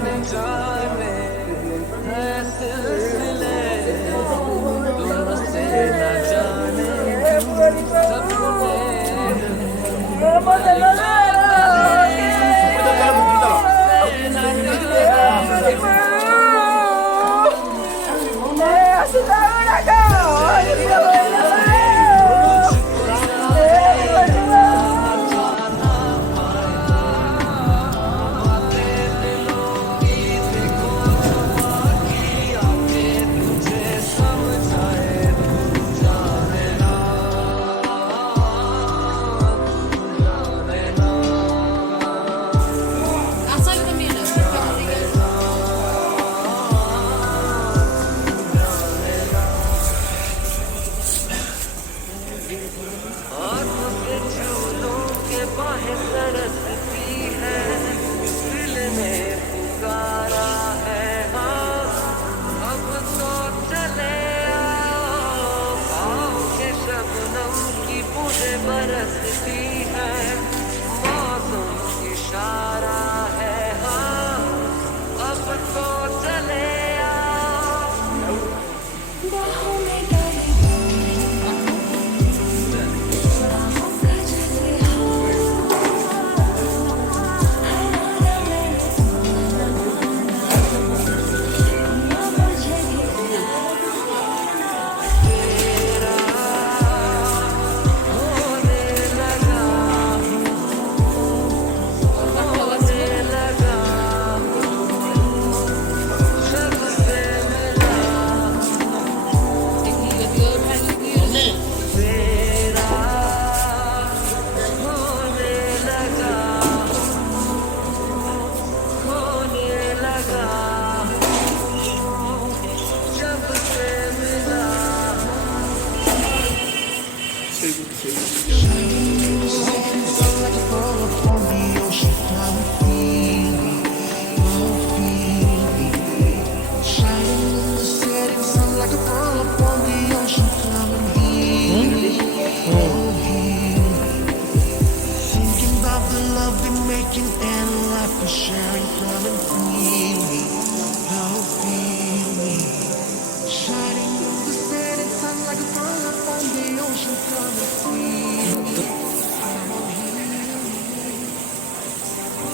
जाने है सिलसिले तुमसे न जाने बाहें तरसती है दिल ने पुकारा है हाँ अब तो चले आओ के शबनम की बूंदें बरसती है मौसम इशारा है हाँ अब तो चले आओ Sharing, come and feel me, oh feel me. Shining in the setting sun like a pearl upon the ocean, come and feel me.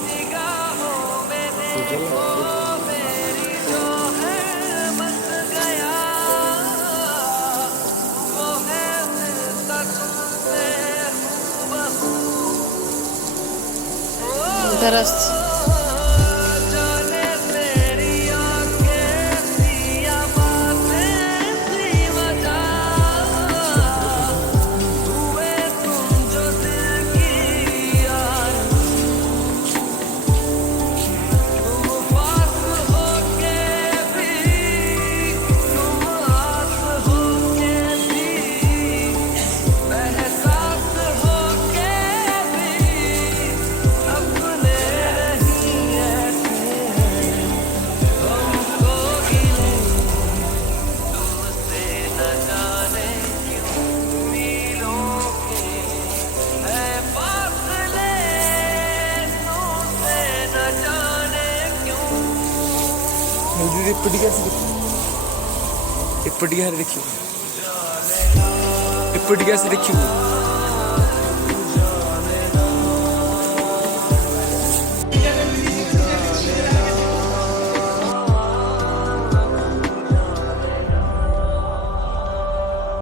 निगाहों में देखो मेरी जो है बस गया वो है मिलता तुमसे हूबहू Здравствуйте. इपटिया देखियो